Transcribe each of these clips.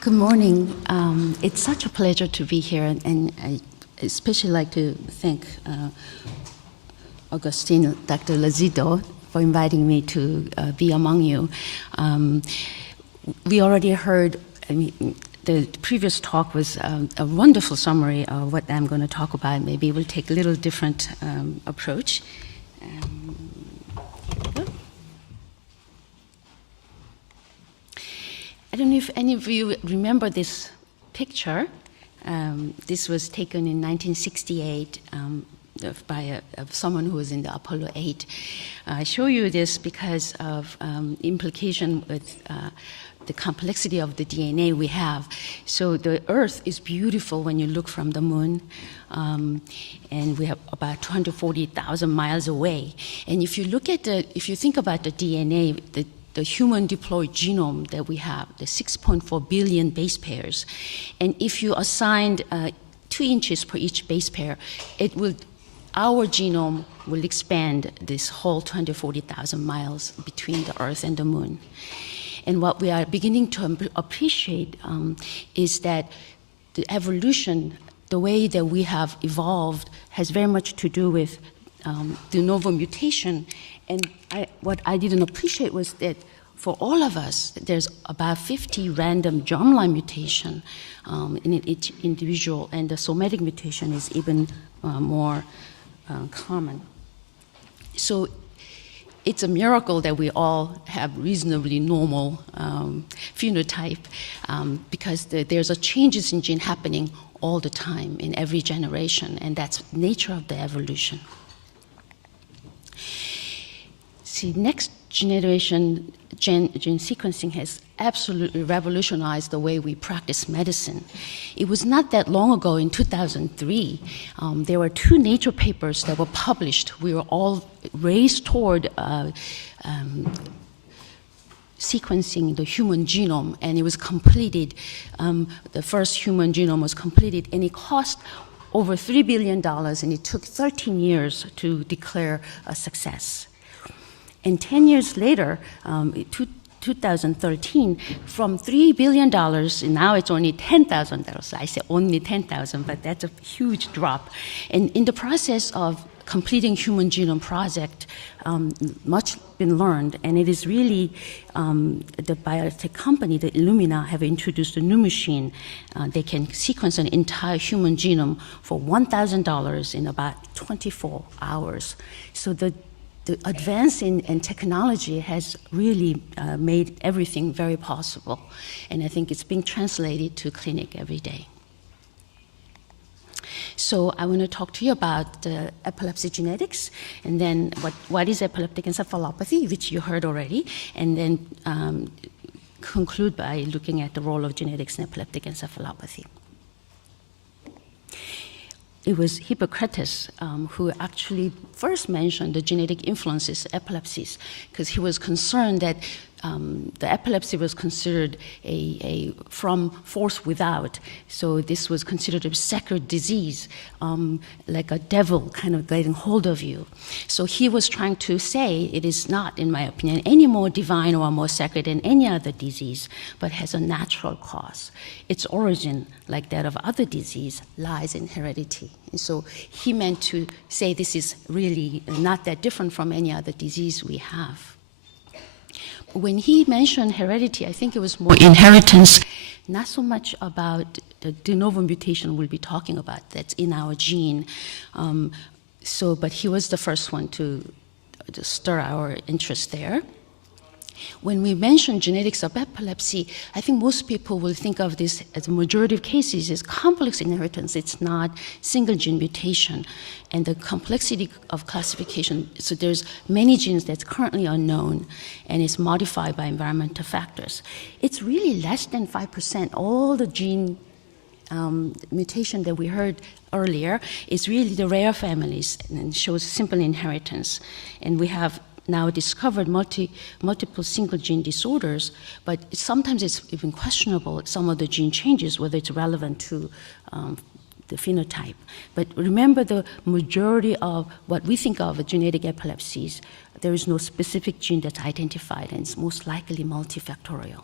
Good morning. It's such a pleasure to be here, and I especially like to thank Augustine, Dr. Lazido, for inviting me to be among you. We already heard, the previous talk was a wonderful summary of what I'm going to talk about. Maybe we'll take a little different approach. I don't know if any of you remember this picture. This was taken in 1968 by someone who was in the Apollo 8. I show you this because of implication with the complexity of the DNA we have. So the Earth is beautiful when you look from the moon, and we have about 240,000 miles away. And if you look at if you think about the DNA, the human diploid genome that we have, the 6.4 billion base pairs, and if you assigned 2 inches per each base pair, our genome will expand this whole 240,000 miles between the Earth and the moon. And what we are beginning to appreciate is that the evolution, the way that we have evolved, has very much to do with de novo mutation. And what I didn't appreciate was that for all of us, there's about 50 random germline mutation in each individual, and the somatic mutation is even more common. So it's a miracle that we all have reasonably normal phenotype because there's changes in gene happening all the time in every generation, and that's the nature of the evolution. See, next generation gene sequencing has absolutely revolutionized the way we practice medicine. It was not that long ago, in 2003, there were 2 Nature papers that were published. We were all raced toward sequencing the human genome, and it was completed. The first human genome was completed, and it cost over $3 billion, and it took 13 years to declare a success. And 10 years later, 2013, from $3 billion, and now it's only $10,000. I say only 10,000, but that's a huge drop. And in the process of completing Human Genome Project, much been learned, and it is really the biotech company, the Illumina, have introduced a new machine. They can sequence an entire human genome for $1,000 in about 24 hours. So the advance in technology has really made everything very possible, and I think it's being translated to clinic every day. So I want to talk to you about epilepsy genetics, and then what is epileptic encephalopathy, which you heard already, and then conclude by looking at the role of genetics in epileptic encephalopathy. It was Hippocrates who actually first mentioned the genetic influences of epilepsies, because he was concerned that the epilepsy was considered from force without. So this was considered a sacred disease, like a devil kind of getting hold of you. So he was trying to say it is not, in my opinion, any more divine or more sacred than any other disease, but has a natural cause. Its origin, like that of other disease, lies in heredity. And so he meant to say this is really not that different from any other disease we have. When he mentioned heredity, I think it was more inheritance, not so much about the de novo mutation we'll be talking about that's in our gene. But he was the first one to stir our interest there. When we mention genetics of epilepsy, I think most people will think of this, as a majority of cases, as complex inheritance. It's not single gene mutation. And the complexity of classification, so there's many genes that's currently unknown and is modified by environmental factors. It's really less than 5%. All the gene mutation that we heard earlier is really the rare families and shows simple inheritance. And we have now discovered multiple single gene disorders, but sometimes it's even questionable, some of the gene changes, whether it's relevant to the phenotype. But remember, the majority of what we think of as genetic epilepsies, there is no specific gene that's identified, and it's most likely multifactorial.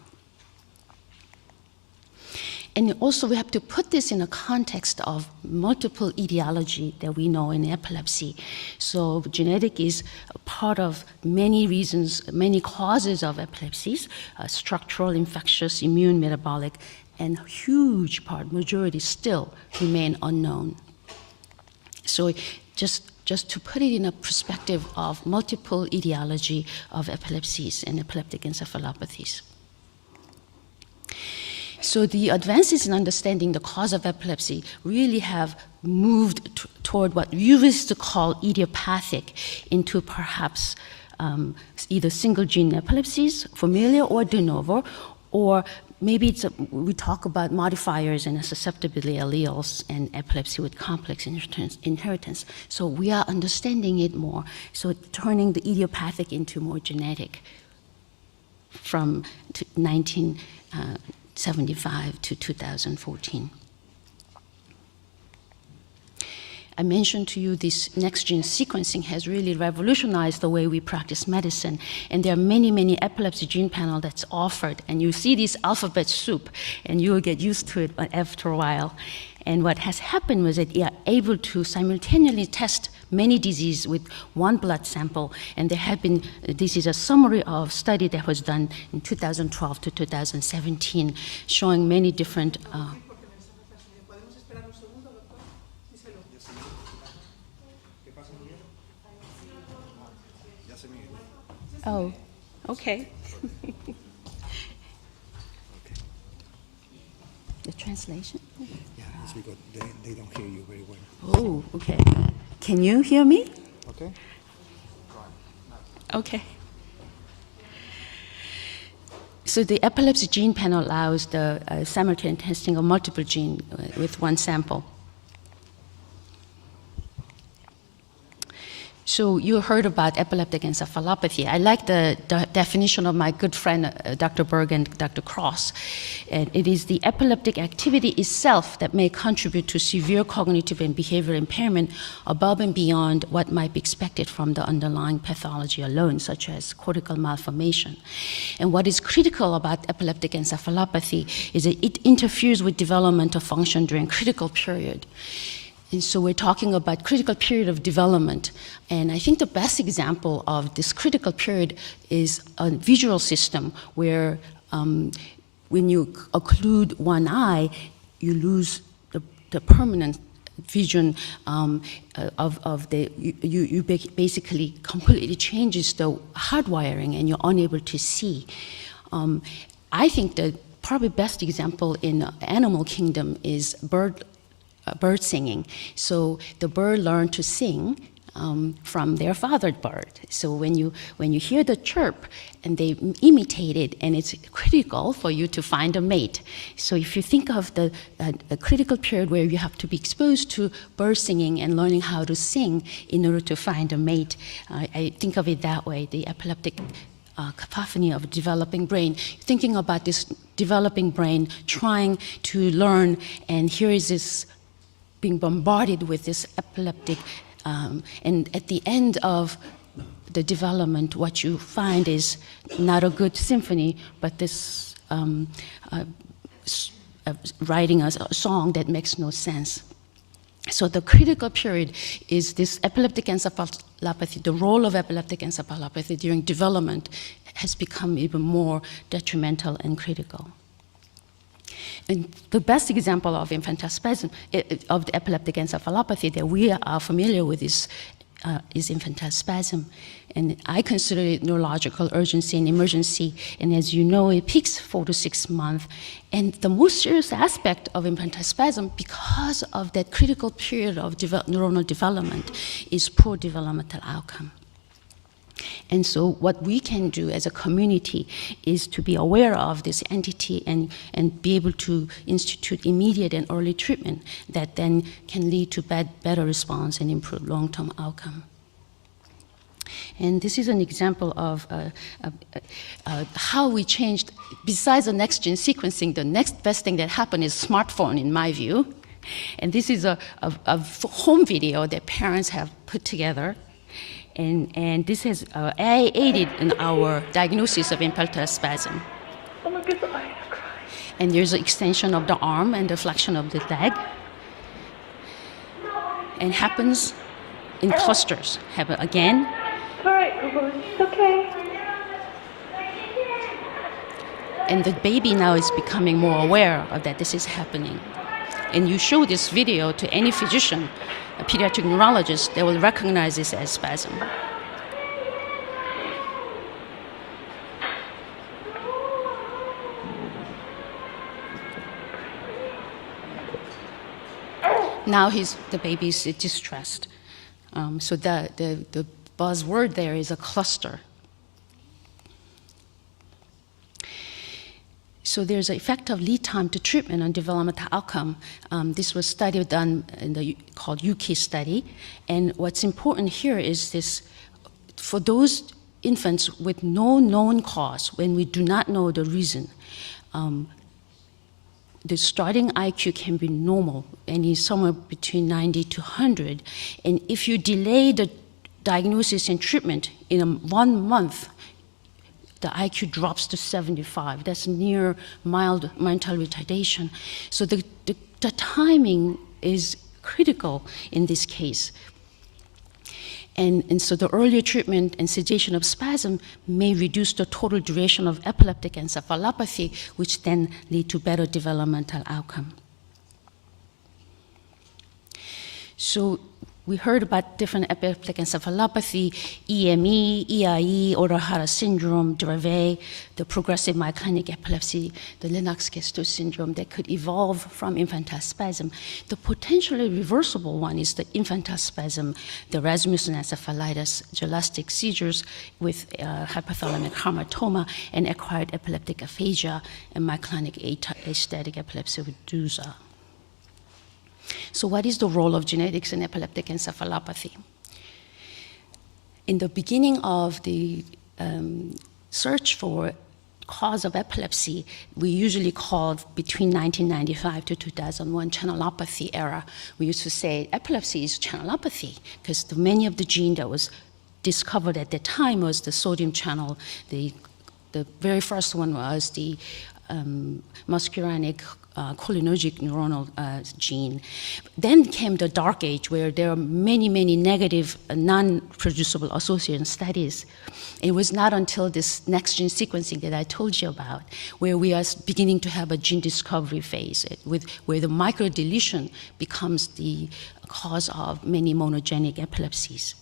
And also we have to put this in a context of multiple etiology that we know in epilepsy. So genetic is a part of many reasons, many causes of epilepsies, structural, infectious, immune, metabolic, and huge part, majority still remain unknown. So just to put it in a perspective of multiple etiology of epilepsies and epileptic encephalopathies. So the advances in understanding the cause of epilepsy really have moved toward what we used to call idiopathic into perhaps either single gene epilepsies, familiar or de novo, or maybe we talk about modifiers and susceptibility alleles and epilepsy with complex inheritance. So we are understanding it more. So turning the idiopathic into more genetic from 1975 to 2014. I mentioned to you this next-gen sequencing has really revolutionized the way we practice medicine, and there are many, many epilepsy gene panel that's offered, and you see this alphabet soup, and you will get used to it after a while. And what has happened was that you are able to simultaneously test many diseases with one blood sample, and there have been, this is a summary of study that was done in 2012 to 2017, showing many different Oh, okay. The translation? Yeah, it's because they don't hear you very well. Oh, okay. Can you hear me? Okay. Okay. So the epilepsy gene panel allows the simultaneous testing of multiple genes with one sample. So you heard about epileptic encephalopathy. I like the definition of my good friend, Dr. Berg and Dr. Cross. And it is the epileptic activity itself that may contribute to severe cognitive and behavioral impairment above and beyond what might be expected from the underlying pathology alone, such as cortical malformation. And what is critical about epileptic encephalopathy is that it interferes with developmental function during critical period. And so we're talking about critical period of development. And I think the best example of this critical period is a visual system where when you occlude one eye, you lose the permanent vision of the, you basically completely changes the hardwiring and you're unable to see. I think the probably best example in animal kingdom is bird singing. So the bird learned to sing from their fathered bird. So when you hear the chirp and they imitate it, and it's critical for you to find a mate. So if you think of the critical period where you have to be exposed to bird singing and learning how to sing in order to find a mate, I think of it that way, the epileptic cacophony of developing brain, thinking about this developing brain, trying to learn, and here is this being bombarded with this epileptic, and at the end of the development, what you find is not a good symphony, but this writing a song that makes no sense. So the critical period is this epileptic encephalopathy. The role of epileptic encephalopathy during development has become even more detrimental and critical. And the best example of infantile spasm, of the epileptic encephalopathy that we are familiar with is infantile spasm. And I consider it neurological urgency and emergency. And as you know, it peaks 4 to 6 months. And the most serious aspect of infantile spasm, because of that critical period of neuronal development, is poor developmental outcome. And so what we can do as a community is to be aware of this entity and be able to institute immediate and early treatment that then can lead to better response and improve long-term outcome. And this is an example of how we changed. Besides the next-gen sequencing, the next best thing that happened is smartphone, in my view. And this is a home video that parents have put together. And this has aided in our diagnosis of infantile spasm. Oh my goodness, I'm crying. And there's an extension of the arm and the flexion of the leg. And happens in clusters. Happen again. All right, it's okay. And the baby now is becoming more aware of that this is happening. And you show this video to any physician, a pediatric neurologist, they will recognize this as spasm. Now the baby is distressed. So the buzzword there is a cluster. So there's an effect of lead time to treatment on developmental outcome. This was study done in called UK study. And what's important here is this, for those infants with no known cause, when we do not know the reason, the starting IQ can be normal, and is somewhere between 90 to 100. And if you delay the diagnosis and treatment in 1 month, the IQ drops to 75. That's near mild mental retardation. So the timing is critical in this case. And so the earlier treatment and sedation of spasm may reduce the total duration of epileptic encephalopathy, which then lead to better developmental outcome. So we heard about different epileptic encephalopathy, EME, EIE, Ohtahara syndrome, Dravet, the progressive myoclonic epilepsy, the Lennox-Gastaut syndrome that could evolve from infantile spasm. The potentially reversible one is the infantile spasm, the Rasmussen encephalitis, gelastic seizures with hypothalamic hamartoma, and acquired epileptic aphasia, and myoclonic astatic epilepsy with DUSA. So what is the role of genetics in epileptic encephalopathy? In the beginning of the search for cause of epilepsy, we usually called between 1995 to 2001 channelopathy era. We used to say epilepsy is channelopathy because many of the gene that was discovered at the time was the sodium channel. The very first one was the muscarinic cholinergic neuronal gene. Then came the dark age where there are many, many negative non-producible association studies. It was not until this next gene sequencing that I told you about where we are beginning to have a gene discovery phase where the microdeletion becomes the cause of many monogenic epilepsies.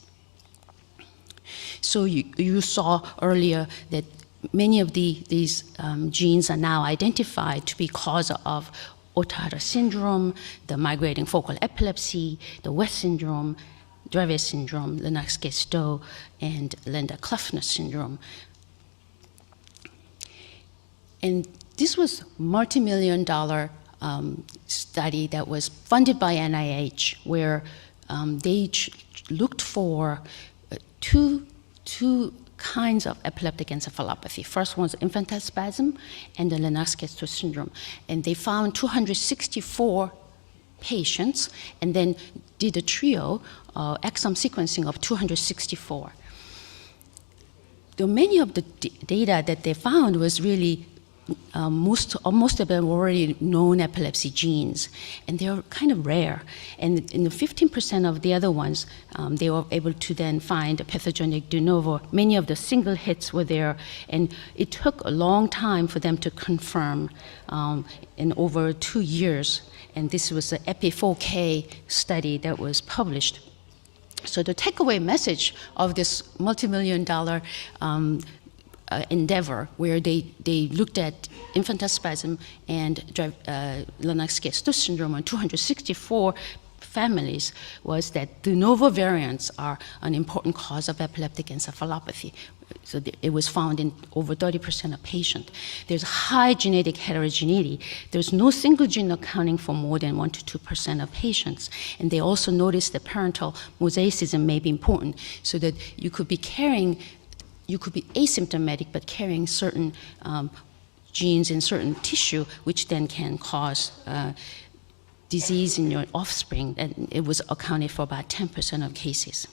So you saw earlier that many of these genes are now identified to be cause of Ohtahara syndrome, the migrating focal epilepsy, the West syndrome, Dravet syndrome, Lennox-Gastaut, and Lenda-Kleffner syndrome. And this was a multi-million-dollar study that was funded by NIH, where they looked for two kinds of epileptic encephalopathy. First one was infantile spasm and the Lennox-Gastaut syndrome. And they found 264 patients and then did a trio exome sequencing of 264. Many of the data that they found was really most of them were already known epilepsy genes, and they're kind of rare. And in the 15% of the other ones, they were able to then find a pathogenic de novo. Many of the single hits were there, and it took a long time for them to confirm in over 2 years. And this was the EPI-4K study that was published. So the takeaway message of this multi-million-dollar endeavor, where they looked at infantile spasm and Lennox-Gastaut syndrome on 264 families, was that de novo variants are an important cause of epileptic encephalopathy. So it was found in over 30% of patients. There's high genetic heterogeneity. There's no single gene accounting for more than 1 to 2% of patients. And they also noticed that parental mosaicism may be important, so that you could be asymptomatic, but carrying certain genes in certain tissue, which then can cause disease in your offspring. And it was accounted for about 10% of cases.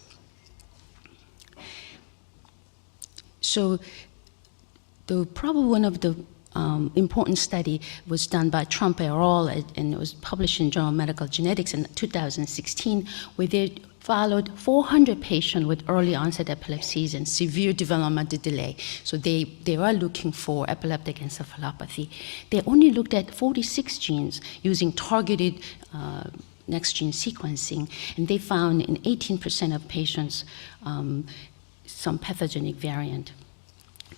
So probably one of the important study was done by Trump et al., and it was published in Journal of Medical Genetics in 2016, where they followed 400 patients with early onset epilepsies and severe developmental delay. So they are looking for epileptic encephalopathy. They only looked at 46 genes using targeted next gene sequencing, and they found in 18% of patients some pathogenic variant.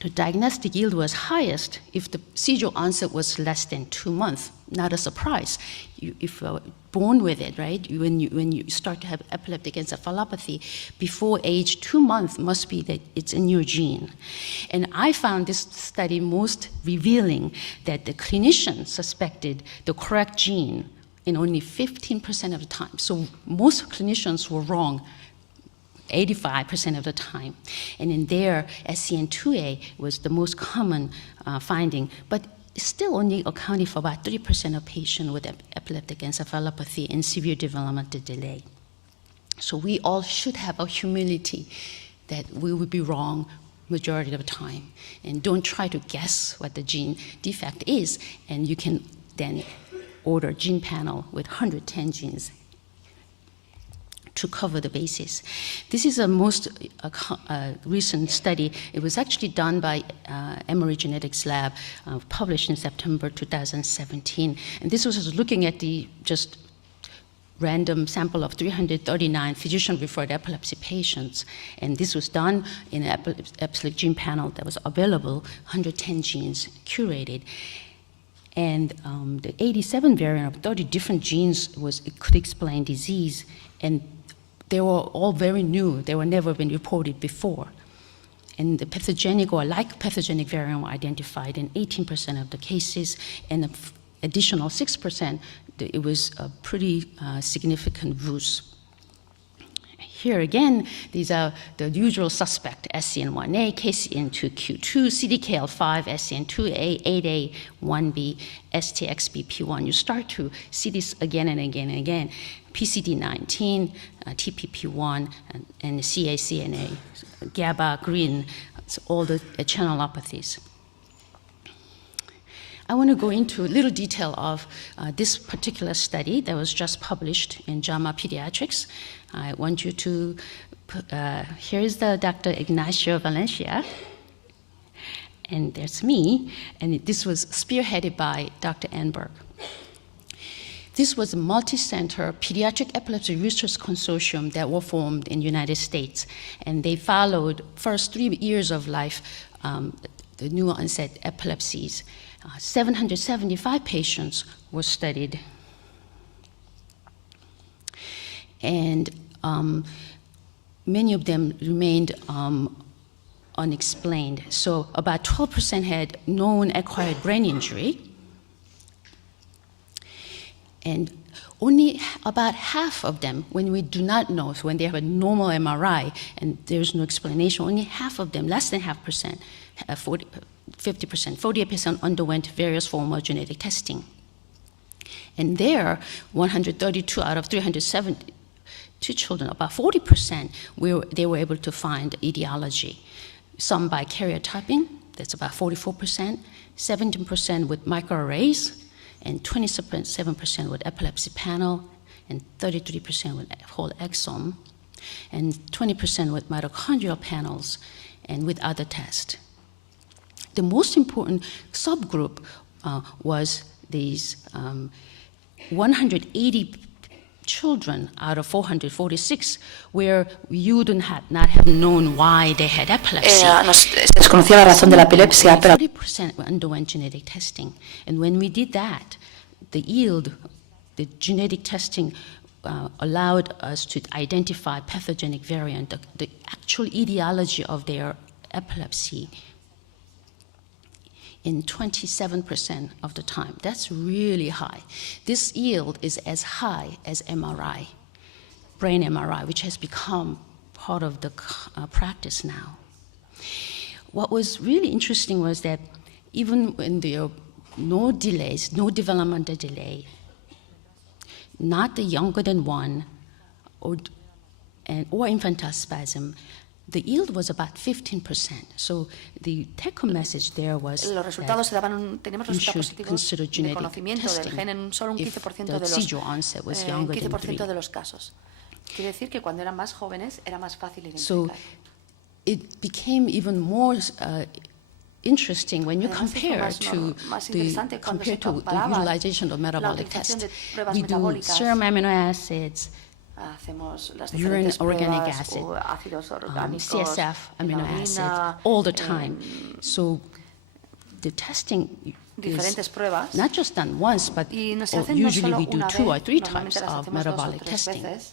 The diagnostic yield was highest if the seizure onset was less than 2 months. Not a surprise. If you're born with it, right? When you start to have epileptic encephalopathy, before age 2 months must be that it's in your gene. And I found this study most revealing that the clinician suspected the correct gene in only 15% of the time. So most clinicians were wrong 85% of the time. And in there, SCN2A was the most common finding, but still only accounting for about 3% of patients with epileptic encephalopathy and severe developmental delay. So we all should have a humility that we would be wrong majority of the time. And don't try to guess what the gene defect is, and you can then order a gene panel with 110 genes to cover the basis. This is a most recent study. It was actually done by Emory Genetics Lab, published in September 2017. And this was looking at the just random sample of 339 physician-referred epilepsy patients. And this was done in an epilepsy gene panel that was available, 110 genes curated. And the 87 variant of 30 different genes could explain disease, and they were all very new. They were never been reported before. And the pathogenic or like pathogenic variant were identified in 18% of the cases, and an additional 6%, it was a pretty significant ruse. Here again, these are the usual suspect, SCN1A, KCN2Q2, CDKL5, SCN2A, 8A, 1B, STXBP1. You start to see this again and again and again. PCD19, TPP1, and CACNA, GABA, green, it's all the channelopathies. I want to go into a little detail of this particular study that was just published in JAMA Pediatrics. I want you to, here is the Dr. Ignacio Valencia, and there's me, and this was spearheaded by Dr. Enberg. This was a multi-center pediatric epilepsy research consortium that were formed in the United States, and they followed first 3 years of life, the new onset epilepsies. 775 patients were studied. And many of them remained unexplained. So about 12% had known acquired brain injury. And only about half of them, when we do not know, so when they have a normal MRI and there's no explanation, only half of them, less than 50%, 48% underwent various forms of genetic testing. And there, 132 out of 372 children, about 40%, they were able to find etiology. Some by karyotyping, that's about 44%, 17% with microarrays, and 27% with epilepsy panel, and 33% with whole exome, and 20% with mitochondrial panels, and with other tests. The most important subgroup was these 180 children out of 446 where you do not have known why they had epilepsy. Se desconocía la razón de la epilepsia, pero 30% underwent genetic testing. And when we did that, the yield, the genetic testing allowed us to identify pathogenic variant, the actual etiology of their epilepsy in 27% of the time. That's really high. This yield is as high as MRI, brain MRI, which has become part of the practice now. What was really interesting was that even when there are no delays, no developmental delay, not the younger than 1 or infantile spasm, the yield was about 15%. So the take-home message there was Los resultados se daban, teníamos you resultados should positivos consider de genetic conocimiento del testing gen en solo un if 15% the de los, seizure onset was younger than 3. 15% de los casos. Quiere decir que cuando eran más jóvenes era más fácil So identificar. it became even more interesting when you Además, se hizo compare más to interesante cuando se the comparaba utilization of la metabolic utilización tests. de pruebas We do metabólicas. serum amino acids, Hacemos las urine diferentes organic pruebas, acid, o ácidos orgánicos, CSF en la amino orina, acids all the time. So the testing diferentes is pruebas. not just done once, but Y no se hacen no usually solo we do una 2 or vez, 3 normalmente times las of hacemos 2 o metabolic 3 testing. veces.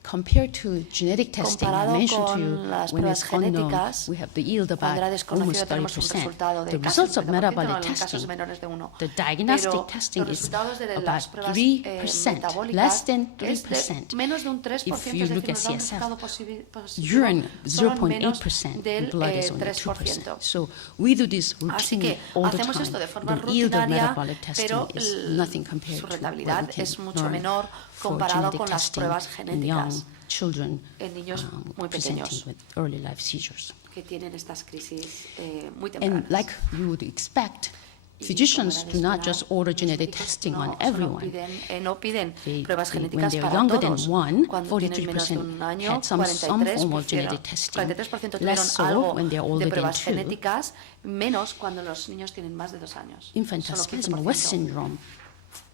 Compared to genetic testing, I Comparado mentioned to con you las when pruebas it's unknown, genéticas, we have the yield cuando era about desconocido almost tenemos un 30%. resultado de The casi results of 30%, metabolic en casos testing, menores de 1. the diagnostic Pero testing los is resultados de about las pruebas 3%, metabólicas less than es de 3%. menos de un 3%, If es you decir, look at nos da un CSF, resultado positivo urine solo en menos 0.8%, del blood is only 3%. 2%. So we do this Así routinely que all the hacemos time. esto de forma The yield of rutinaria, metabolic testing pero is nothing compared su to what we rentabilidad can es mucho learn menor for comparado genetic con las testing pruebas in genéticas young children en niños muy presenting pequeños with early life seizures. que tienen estas crisis muy And tempranas. like you would expect, Y physicians como do era de not just order los genetic médicos testing on solo everyone. no piden pruebas When genéticas they're para younger todos. than 1, Cuando tienen menos de 43% un año, had some form of 43% genetic testing. 43% tuvieron Less so algo when they're de older than pruebas 2. genéticas, menos cuando los niños tienen más de 2 años. Infantile Solo spasm 15%. West syndrome,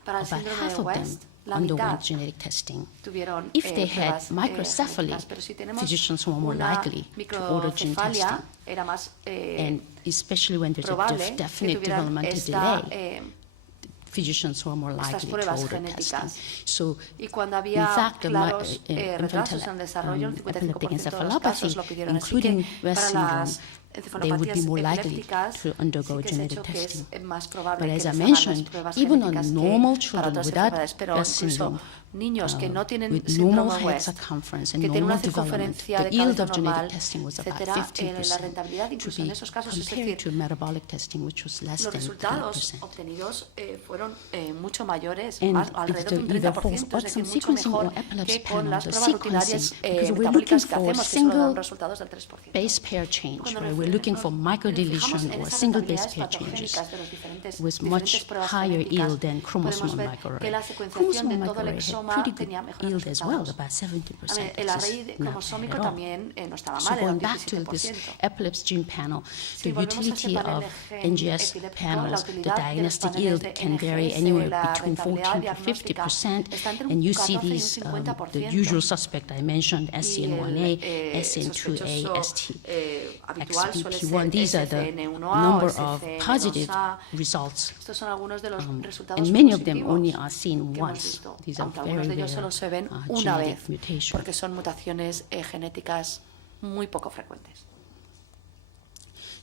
Para el about síndrome half de of them West, la mitad underwent genetic testing. tuvieron If they had pruebas microcephaly, genéticas, pero si tenemos physicians were more una likely to order gene microcefalia, testing. era más And especially when there's a probable que definite tuvieran developmental esta, delay, physicians who are more estas likely to pruebas order genéticas. testing. So, Y cuando in había fact, claros infantile retrasos en el desarrollo, el 55% epileptic de los encephalopathy, casos lo pidieron. Así including que West para syndrome, las they would be encefalopatías more likely epilépticas to undergo sí que se ha genetic hecho que testing. es más probable But que as I les hagan las mentioned, pruebas even genéticas on normal que para children otras without enfermedades. Pero West incluso syndrome, niños que no tienen with síndrome normal head West, circumference and que tienen una normal development, circunferencia the de yield cabeza of genetic normal, testing was about etcétera, la 15%, rentabilidad to incluso en be esos casos, es compared decir, to metabolic testing, which was less los than resultados 3%. obtenidos fueron mucho mayores, And más, if alrededor de un either 30%, es decir, exome mucho sequencing mejor or epilepsy que con panel, las the pruebas rutinarias sequencing, because we're looking metabólicas que for hacemos, que solo dan single resultados del 3%. base pair change, Cuando right? nos We're looking for fijamos microdeletion en or esas single base rentabilidades pair changes patogénicas de los diferentes with much pruebas higher genéticas, yield than chromosome podemos ver que microarray. la secuenciación Chromosome de todo el microarray had exoma pretty tenía good mejores yield as well, resultados. about 70%. El That's array just not cromosómico bad at all. también no estaba So mal, era un going back to this 17%. epilepsy gene panel, Si the volvemos a este utility panel of de gen NGS epiléptico, la panels, the utilidad de los diagnostic paneles yield de can vary NGS, anywhere la between rentabilidad 14 to diagnóstica 50%, está entre un and you see 14 y un these, the 50%. usual suspect I mentioned, SCN1A, SCN2A, sospechoso, habitual suele ser XBP1. These are the SCN1A number o of SCN2A. positive results. Estos son algunos de los resultados And many of them positivos only are seen que hemos once. visto, These are aunque algunos very de ellos rare solo se ven una genetic vez, mutations. porque son mutaciones genéticas muy poco frecuentes.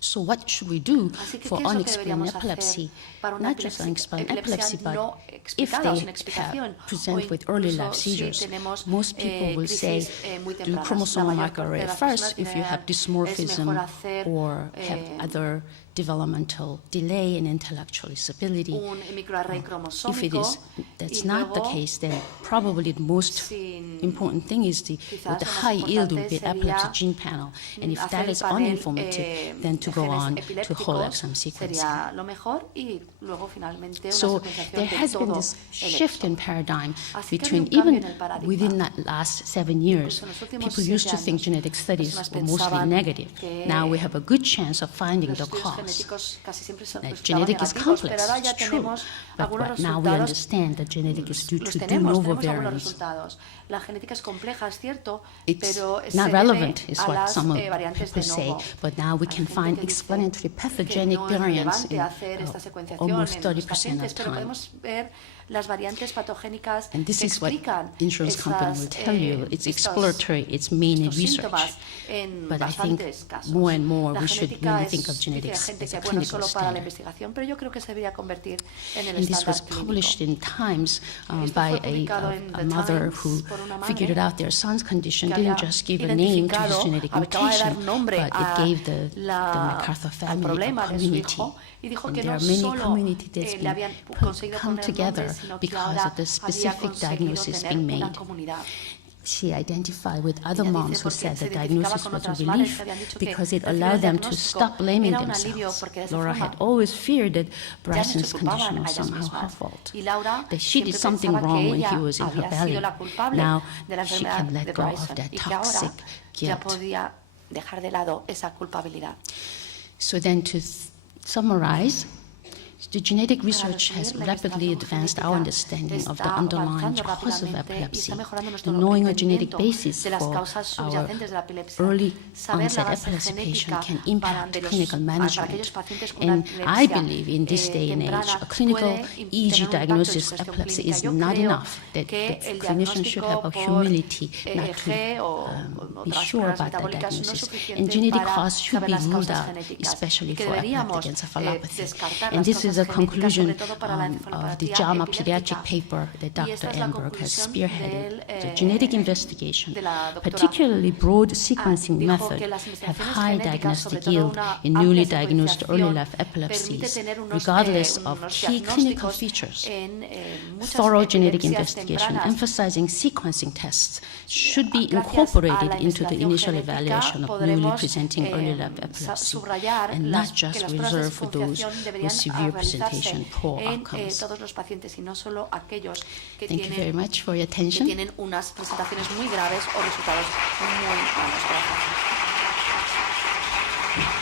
So what should we do Así que, for ¿qué es lo que unexplained deberíamos epilepsy? hacer para una Not just unexplained epilepsy, but no if explicada o sin they explicación, present o with early incluso life si seizures, tenemos most people will say, crisis muy do tempranas. chromosomal La mayor parte de microarray las first personas if you have dirán, dysmorphism es mejor hacer or have other developmental delay in intellectual disability. un microarray If it cromosómico is, that's y not the luego, case, then probably the most sin- important thing is with quizás the lo más high yield would importante be sería epilepsy gene panel. And if hacer that el is panel, uninformative, then to de go genes on to epilépticos whole exome sequencing. sería lo mejor y luego finalmente una So secuenciación there de has been todo this el shift in exoma. paradigm Así que ha between habido un cambio even en el paradigma. within that last 7 years, Incluso en los últimos people used to 7 think años, genetic studies personas were mostly pensaban negative. que Now we have a good chance of finding los the estudios cause. genéticos casi siempre son Like resultaban genetic is negativos, complex, pero ahora ya it's true. tenemos But algunos what now we resultados. understand that genetic is due Los to de tenemos novo algunos variants. resultados. La genética es compleja, es cierto, It's pero not se relevant, debe is a what las some variantes people de say, novo. but now we Hay can gente find que dice explanatory que pathogenic no es variants relevante in hacer esta secuenciación almost en los 30% of pacientes, pero time. podemos ver las variantes patogénicas And this que is what explican insurance company will tell you. It's exploratory, it's mainly estos research. síntomas en But I think bastantes casos. more and more La we should genética really think of dice genetics la gente as a que bueno clinical solo para la standard. investigación, pero yo creo que se debería convertir en el And this estándar was clínico. published in Times Esto by fue publicado en a The mother Times who por una madre figured out their son's condition, que didn't había just give a name to his identificado, genetic acaba de dar mutation, nombre but it a gave the MacArthur al family a problema de su community. hijo y dijo And que there no are many solo communities that's le habían been conseguido come poner nombre, together sino que because ahora of the había specific conseguido diagnosis tener being una made. comunidad. she identified with other Ella moms dice who porque said se the identificaba diagnosis con was a otras madres relief que habían dicho que because it recibir el allowed them to diagnóstico stop blaming era un alivio themselves. porque de esa Laura forma had always feared that ya no se Bryson's condition culpaban a was ellas somehow her mismas. fault, Y Laura that she did siempre something pensaba wrong que when he ella was in her había belly. sido la culpable Now de la she enfermedad can de let go of Bryson that y que ahora toxic ya guilt. podía dejar de lado esa culpabilidad. So then to summarize, the genetic research has rapidly advanced our understanding of the underlying cause of epilepsy. The knowing a genetic basis for our early onset epilepsy patient can impact clinical management. And I believe in this day and age, a clinical EEG diagnosis of epilepsy is not enough. That the clinician should have a humility not to be sure about the diagnosis. And genetic cause should be ruled out, especially for epileptic encephalopathy. And this is a conclusion of the JAMA pediatric paper that Dr. Amberg has spearheaded. The genetic investigation, particularly broad sequencing method, have high diagnostic yield in newly diagnosed early life epilepsies, regardless of key clinical features. Thorough genetic investigation, emphasizing sequencing tests, should be incorporated into the initial evaluation of newly presenting early life epilepsy, and not just reserved for those with severe presentation, poor outcomes. Todos los pacientes y no solo aquellos que Thank you very much for your attention. tienen unas presentaciones muy graves o resultados muy malos. Gracias.